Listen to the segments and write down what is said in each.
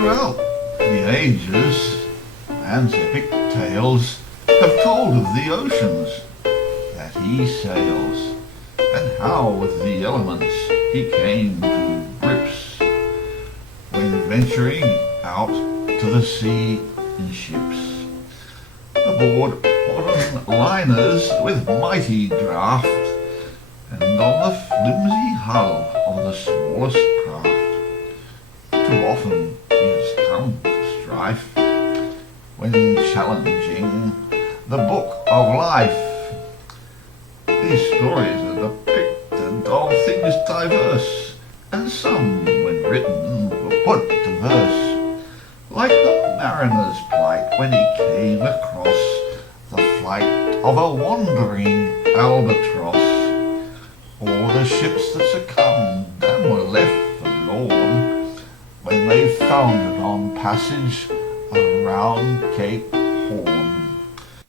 Throughout the ages, man's epic tales have told of the oceans that he sails, and how with the elements he came to grips when venturing out to the sea in ships, aboard modern liners with mighty draft, and on the flimsy hull of the smallest craft. Too often he has come to strife when challenging the book of life. These stories are depicted of things diverse, and some, when written, were put to verse, like the mariner's plight when he came across the flight of a wandering albatross, or the ships that succumbed and were left forlorn when they foundered on passage around Cape Horn.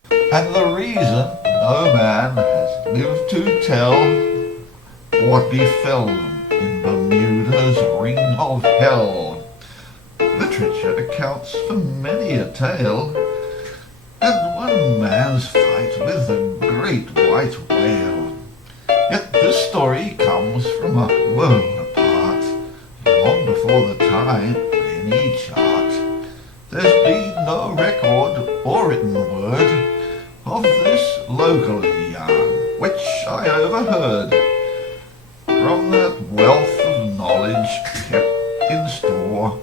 And the reason no man has lived to tell what befell them in Bermuda's ring of hell. Literature accounts for many a tale, and one man's fight with a great white whale. Yet this story comes from a world apart, long before the time of any chart. There's been no record or written word of this local yarn, which I overheard from that wealth of knowledge kept in store,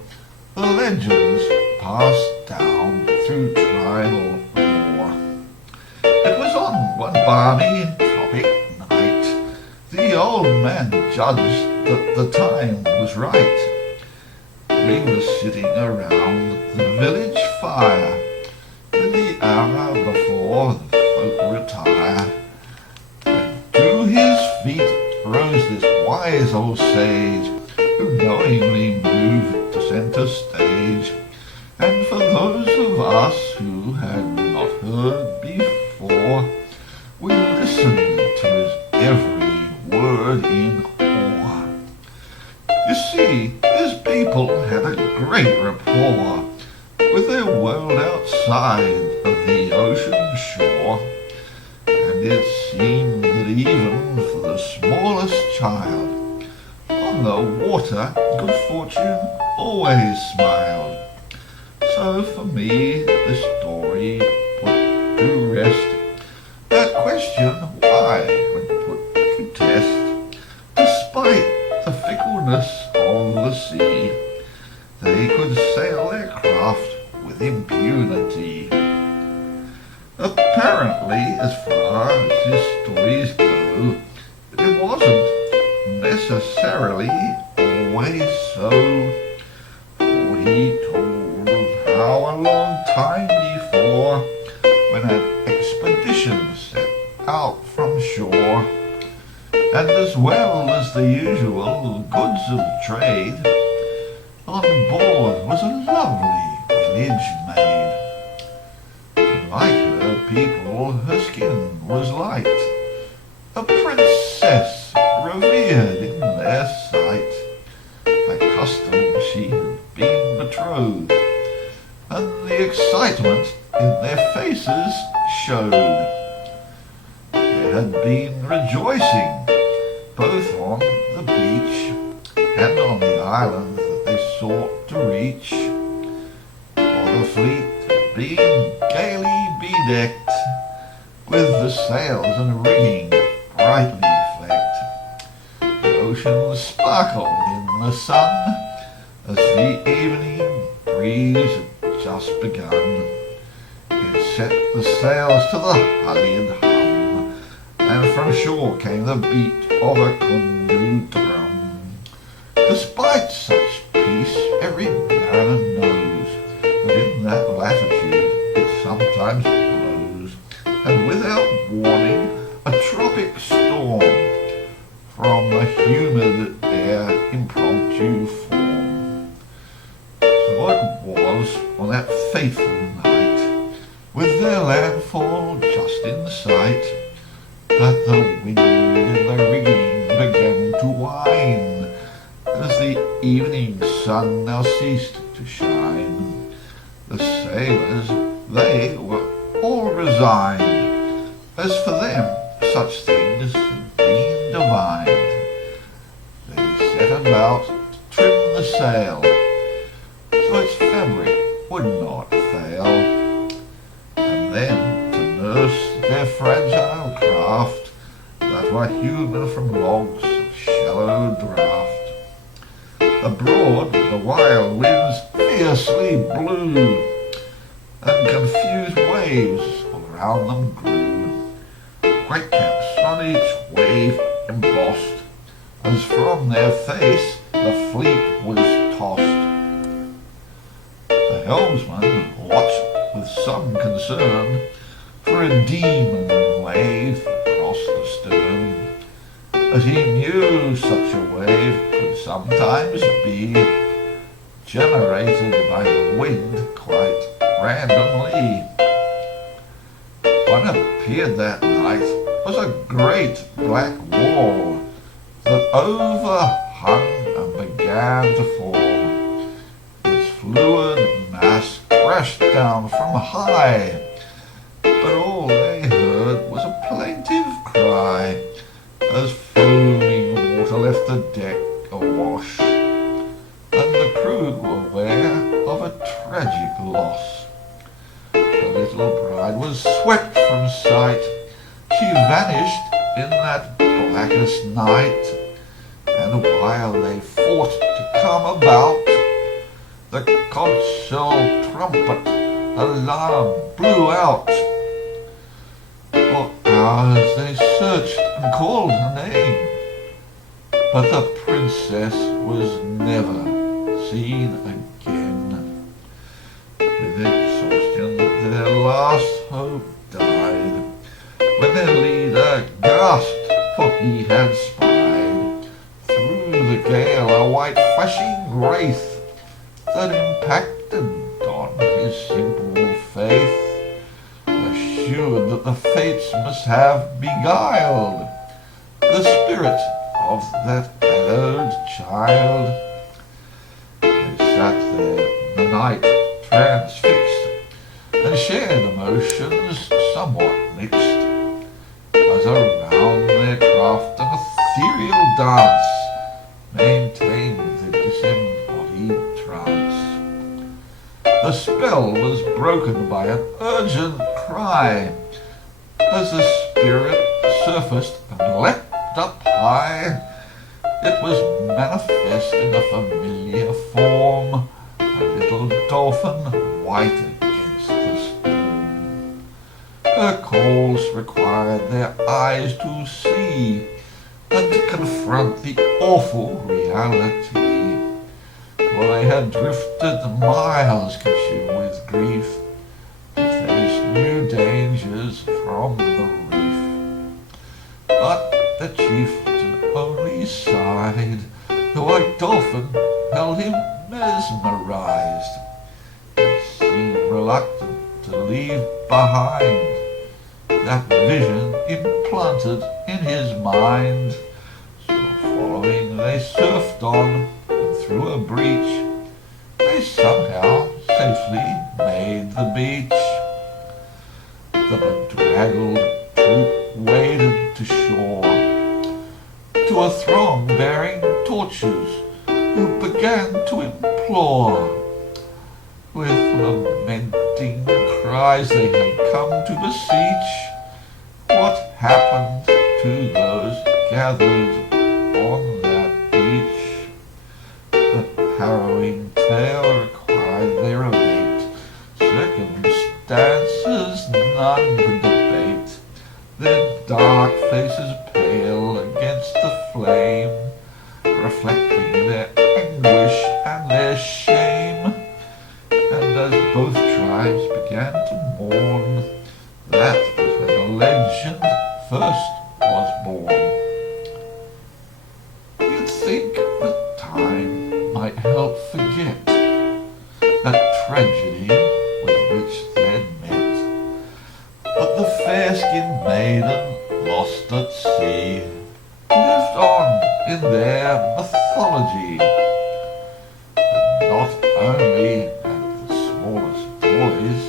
the legends passed down through tribal lore. It was on one balmy tropic night the old man judged that the time was right. We were sitting around the village fire in the hour before the folk retire, when to his feet rose this wise old sage, who knowingly moved to centre stage. And for those of us who had not heard before, we listened to his every word in awe. You see, his people had a great rapport with their world outside of the ocean shore, and it seemed that even for the smallest child on the water good fortune always smiled. So for me the story put to rest that question why, when put to test, despite the fickleness of the sea, they could sail their craft with impunity. Apparently, as far as his stories go, it wasn't necessarily always so, for he told of how a long time before, when an expedition set out from shore, and as well as the usual goods of trade, on board was a lovely village maid. Like her people, her skin was light, a princess revered in their sight. By custom she had been betrothed, and the excitement in their faces showed. There had been rejoicing both on the beach and on the island that they sought to reach, for the fleet had been gaily bedecked with the sails and rigging brightly flecked. The ocean sparkled in the sun as the evening breeze had just begun. It set the sails to the hurried hum, and from shore came the beat of a kundu drum. Despite such peace, every mariner knows that in that latitude it sometimes blows, and without warning a tropic storm from the humid air impromptu form. So it was on that fateful night, with their landfall just in sight, that the wind in the rigging began to whine, as the evening sun now ceased to shine. The sailors, they were all resigned, as for them such things had been divined. They set about to trim the sail, so its fabric would not fail, and then to nurse their fragile craft that were hewn from logs of shallow draught. Abroad the wild winds fiercely blew, and confused waves all round them grew. White caps on each wave embossed, as from their face the fleet was tossed. The helmsman watched with some concern for a demon wave across the stern, as he knew such a wave could sometimes be generated by the wind quite randomly. What appeared that night was a great black wall that overhung and began to fall. Its fluid mass crashed down from high, but all they heard was a plaintive cry as foaming water left the deck awash, and the crew were aware of a tragic loss. The little bride was swept from sight. She vanished in that blackest night, and while they fought to come about, the conch-shell trumpet alarm blew out. For hours they searched and called her name, but the princess was never seen again. With exhaustion their last hope died, when their leader gasped, for he had spied through the gale a white flashing wraith that impacted on his simple faith, assured that the fates must have beguiled the spirit of that hallowed child. They sat there the night transfixed, and shared emotions somewhat mixed, as around their craft an ethereal dance maintained the disembodied trance. The spell was broken by an urgent cry, as the spirit surfaced and leapt up high. It was manifest in a familiar form, a little dolphin white against the storm. Her calls required their eyes to see, and to confront the awful reality, for they had drifted miles consumed with grief, to face new dangers from the reef. But the chieftain only sighed. The white dolphin held him mesmerized. He seemed reluctant to leave behind that vision implanted in his mind. So following they surfed on, and through a breach they somehow safely made the beach. The bedraggled troop waded to shore, to a throng bearing torches, who began to implore. With lamenting cries they had come to beseech what happened to those gathered on that beach. The harrowing tale required they relate circumstances none could debate, their dark faces pale against the flame, reflecting their anguish and their shame. And as both tribes began to mourn, that was where the legend first was born. You'd think that time might help forget that tragedy with which they'd met, but the fair-skinned maiden lost at sea lived on in their mythology, and not only at the smallest boys,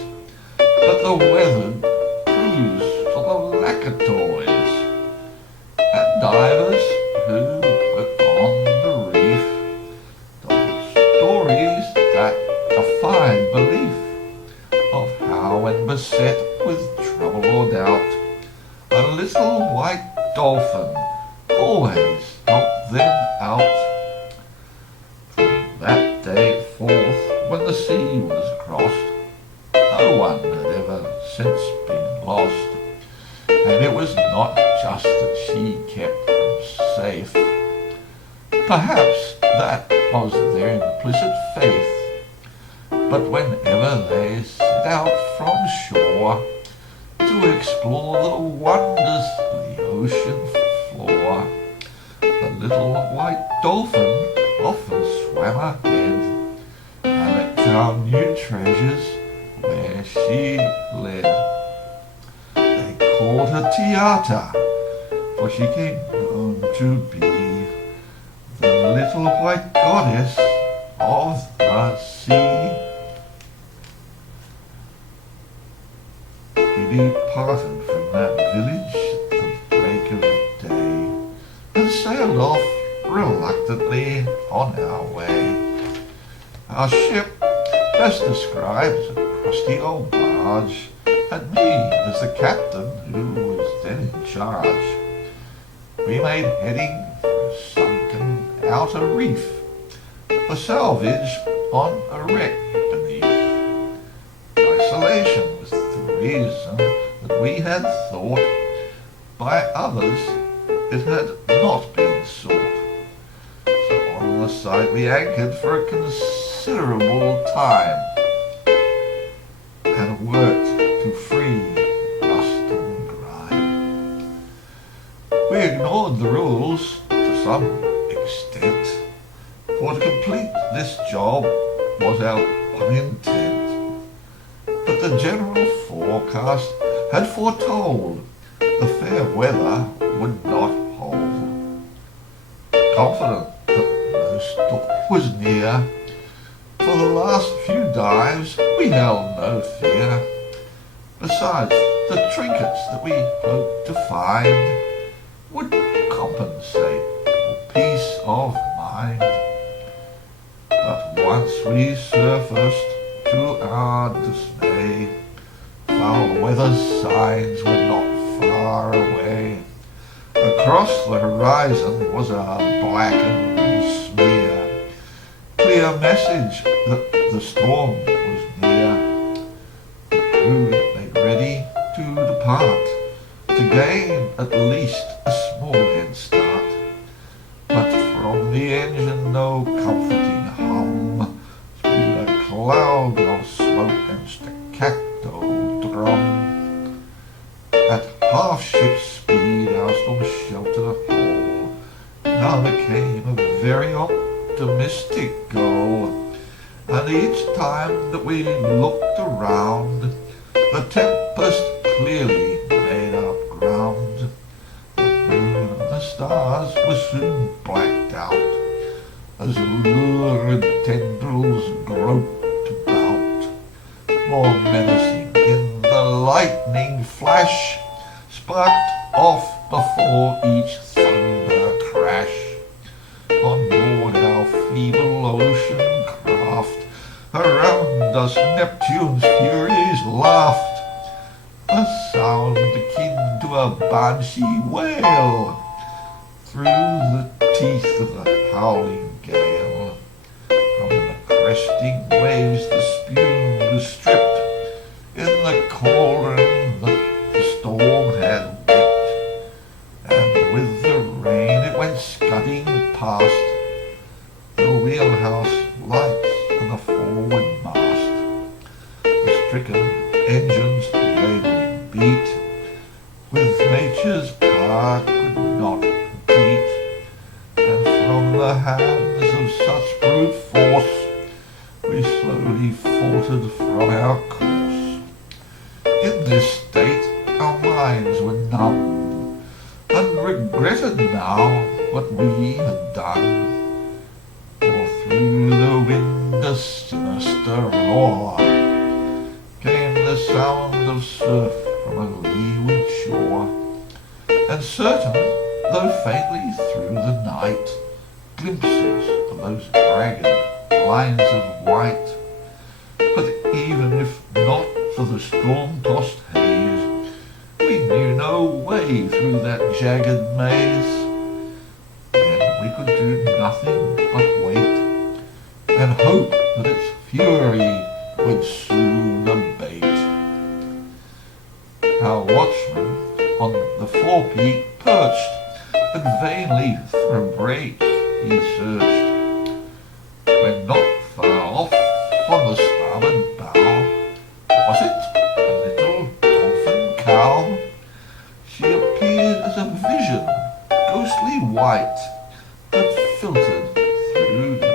but the weathered crews for the lacquer toys, and divers who were on the reef told stories that defied belief of how, when beset with trouble or doubt, a little white dolphin always helped them out. From that day forth, when the sea was crossed, no one had ever since been lost. And it was not just that she kept them safe. Perhaps that was their implicit faith. But whenever they set out from shore to explore the wonders of the ocean floor, the little white dolphin often swam ahead, and it found new treasures where she led. They called her Tiata, for she came known to be the little white goddess of the sea. We departed from that village at the break of day, and sailed off reluctantly on our way. Our ship, best described as a crusty old barge, had me as the captain who was then in charge. We made heading for a sunken outer reef, for salvage on a wreck beneath. Isolation was the reason that we had thought, by others it had not been sought. So on the site we anchored for a considerable time, and worked to free rust and grime. We ignored the rules to some extent, for to complete this job was our one intent. But the general forecast had foretold the fair weather would not hold. Confident that no storm was near, for the last few dives we held no fear. Besides, the trinkets that we hoped to find would compensate for peace of mind. But once we surfaced, to our dismay, foul weather signs were not far away. Across the horizon was a blackened smear, clear message that the storm was near. The crew made ready to depart, to gain at least a small head start. But from the engine no comforting hum, spewed a cloud of smoke and staccato drum. At half ship speed our storm shelter hull now became a very optimistic goal, and each time that we looked around, the tempest clearly made up ground. The moon and the stars were soon blacked out, as lurid tendrils groped about, more menacing in the lightning flash, sparked off before each thunder crash. On board our feeble ocean craft, around us Neptune's furies laughed, a sound akin to a banshee wail, through the teeth of the howling gale. From the cresting waves the spume was stripped, in the cauldron that the storm had whipped, and with the rain it went scudding past the wheelhouse lights and the forward mast. The stricken engines laboring beat, with nature's power could not compete, and from the hands of such brute force we slowly faltered from our course. In this state our minds were numbed, and regretted now what we had done. For through the wind a simmer a roar, came the sound of surf from a leeward shore, and certain, though faintly through the night, glimpses of those ragged lines of white. But even if not for the storm-tossed haze, we knew no way through that jagged maze, and we could do nothing but wait and hope that its fury would soon abate. Our watchman on the forepeak perched, and vainly for a break he searched, when not far off on the starboard bow, was it a little dolphin cow? She appeared as a vision, ghostly white, that filtered through the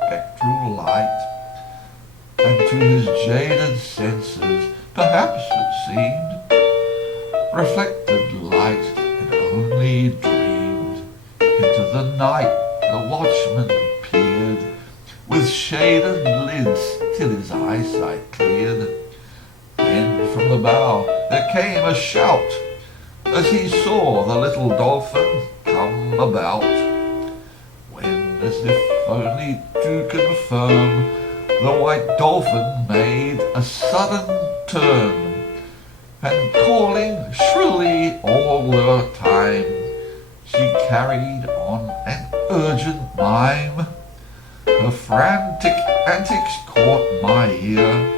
spectral light, and to his jaded senses perhaps it seemed reflected light, and only dreamed. Into the night the watchman peered, with shaded lids till his eyesight cleared. Then from the bow there came a shout, as he saw the little dolphin come about, when, as if only to confirm, the white dolphin made a sudden turn, and calling shrilly all the time, she carried on an urgent mime. Her frantic antics caught my ear,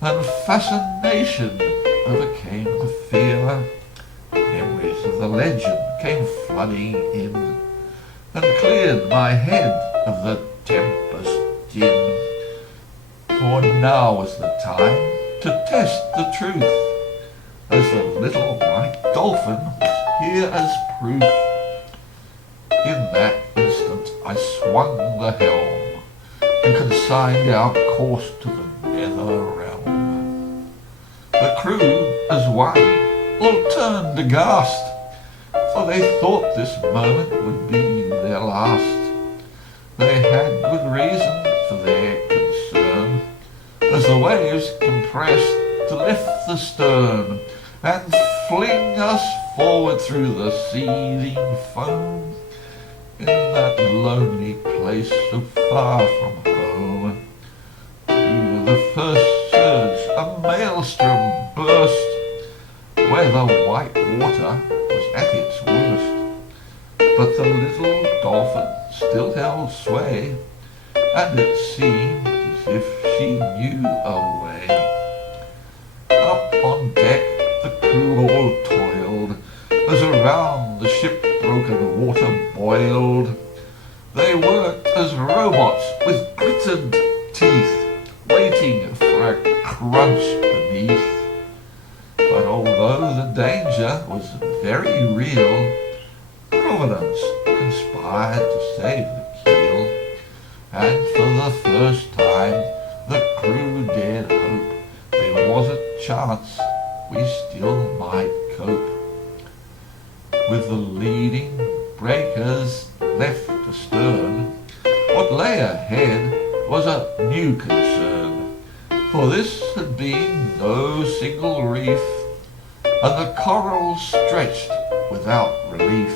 and fascination overcame the fear. Memories of the legend came flooding in, and cleared my head of the tempest din. For now was the time to test the truth, as the little white dolphin was here as proof. In that instant I swung the helm, and consigned our course to the nether realm. The crew, as one, all turned aghast, for they thought this moment would be their last. They had good reason for their concern, as the waves compressed to lift the stern, and fling us forward through the seething foam, in that lonely place so far from home. Through the first surge a maelstrom burst, where the white water was at its worst, but the little dolphin still held sway, and it seemed as if she knew a way. Up on deck the crew all toiled, as around the ship broken water boiled. They worked as robots with gritted teeth, waiting for a crunch beneath. But although the danger was very real, Providence conspired to save the keel, and for the first time the crew dared hope there was a chance we still might cope. With the leading breakers left astern, what lay ahead was a new concern, for this had been no single reef, and the coral stretched without relief.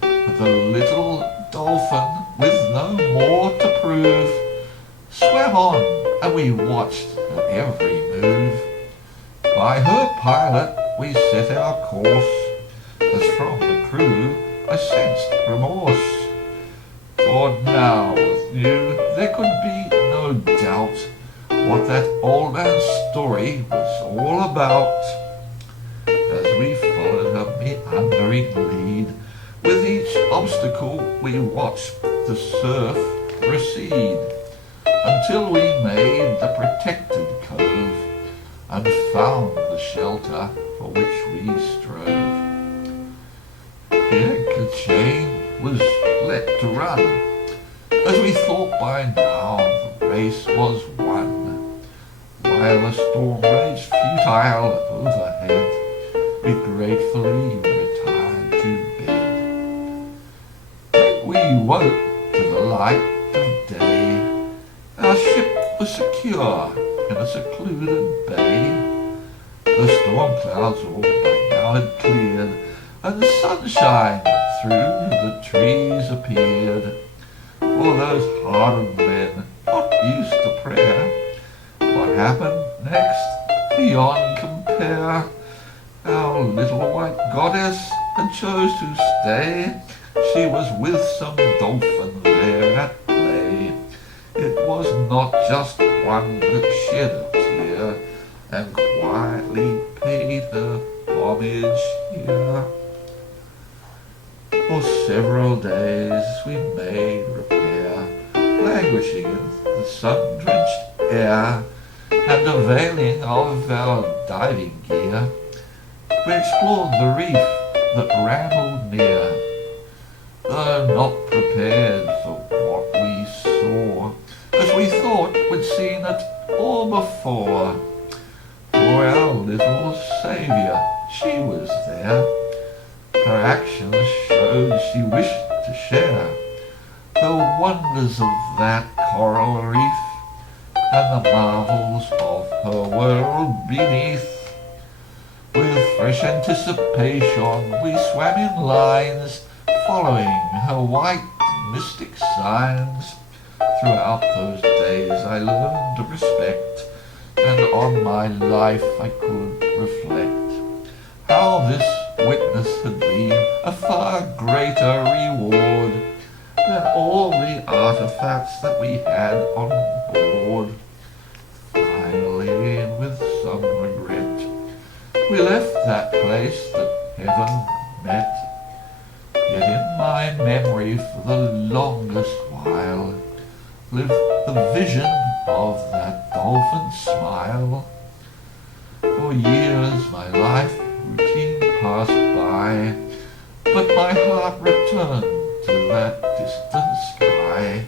The little dolphin, with no more to prove, swam on, and we watched her every move. By her pilot we set our course, as from the crew I sensed remorse. For now was new, there could be no doubt what that old man's story was all about. As we followed her meandering lead, with each obstacle we watched the surf recede, until we made the protected cove, and found the shelter for which we strove. Here the chain was let to run, as we thought by now the race was won. While the storm raged futile overhead, we gratefully retired to bed. When we woke to the light of day, our ship was secure in a secluded bay. The storm clouds all by now had cleared, and sunshine through the trees appeared. For those hardened men, not used to prayer, what happened next, beyond compare. Our little white goddess had chose to stay. She was with some dolphin there at play. It was not just one that shed a tear, and quietly paid her homage here. For several days we made repair, languishing in the sun-drenched air, and availing of our diving gear, we explored the reef that rambled near. Though not prepared for what we saw, as we thought we'd seen it all before. For our little saviour, she was there. Her actions showed she wished to share the wonders of that coral reef and the marvels of her world beneath. With fresh anticipation we swam in lines, following her white mystic signs. Throughout those days I learned to respect, and on my life I could reflect how this witness had been a far greater reward than all the artifacts that we had on board. Finally, and with some regret, we left that place that heaven met. Yet in my memory for the longest while lived the vision of that dolphin smile. For years my life routine passed by, but my heart returned to that distant sky.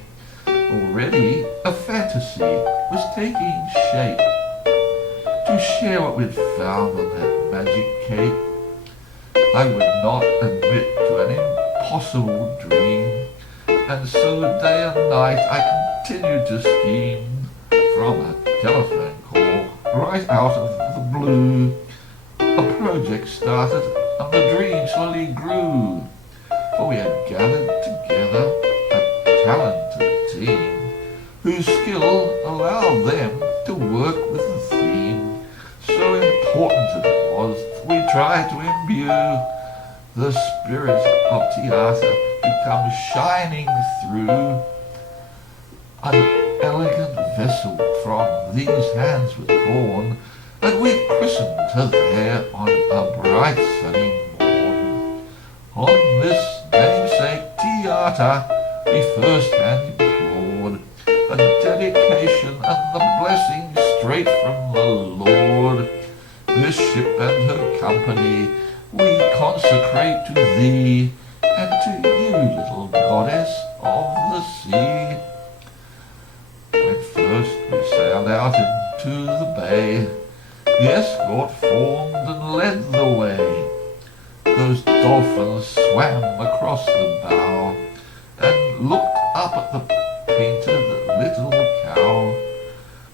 Already a fantasy was taking shape to share what we'd found on that magic cape. I would not admit to an impossible dream, and so day and night I continued to scheme. From a telephone call right out of the blue, a project started and the dream slowly grew. For we had gathered together a talented team whose skill allowed them to work with the theme. So important it was that we tried to imbue the spirit of Tiata to come shining through. An elegant vessel from these hands was born, and we christened her there on a bright sunny morn. On this namesake Tiata we first hand implored a dedication and the blessing straight from the Lord. This ship and her company we consecrate to thee, and to you, little goddess of the sea. When first we sailed out into the bay, the escort formed and led the way. Those dolphins swam across the bow and looked up at the painted little cow.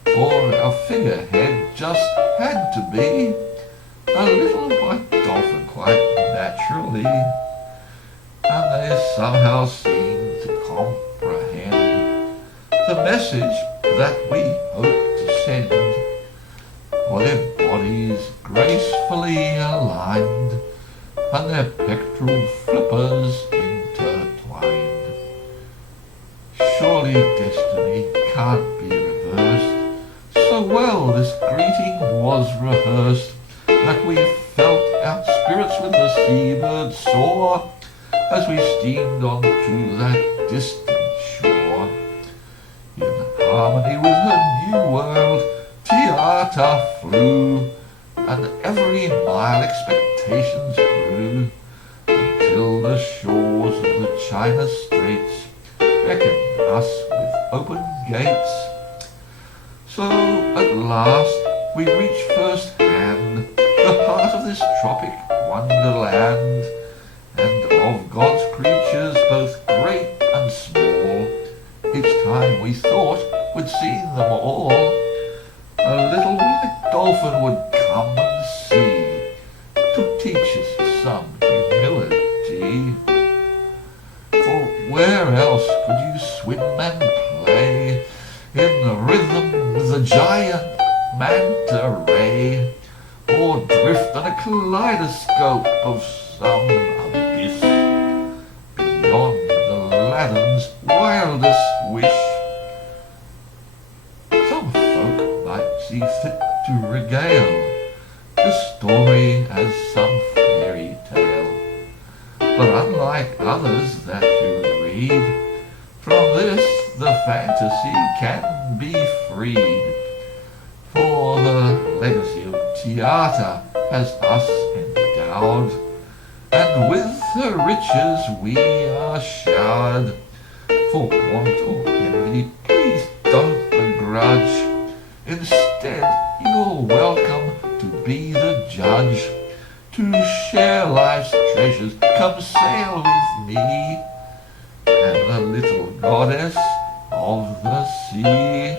For our figurehead just had to be a little white dolphin quite naturally, and they somehow seemed to comprehend the message that we hoped to send. For their bodies gracefully aligned, and their pectoral flippers intertwined. Surely destiny can't be reversed, so well this greeting was rehearsed, that we felt our spirits with the seabird soar, as we steamed on to that distant shore. In harmony with her new world, Tiata flew, and every mile expectations grew, until the shores of the China Straits beckoned us with open gates. So at last we reached first hand the heart of this tropic wonderland, and of God's creatures both great and small. Each time we thought we'd seen them all, a little white dolphin would come and see, to teach us some humility. For where else could you swim and play in the rhythm with the giant manta ray, or drift on a kaleidoscope of some abyss beyond Aladdin's wildest wish? Some folk might see fit to regale the story as some fairy tale, but unlike others that you read, from this the fantasy can be freed. For the legacy of Tiata has us endowed, and with her riches we are showered. For want or envy, please don't begrudge. Instead, you're welcome to be the judge. To share life's treasures, come sail with me, and the little goddess of the sea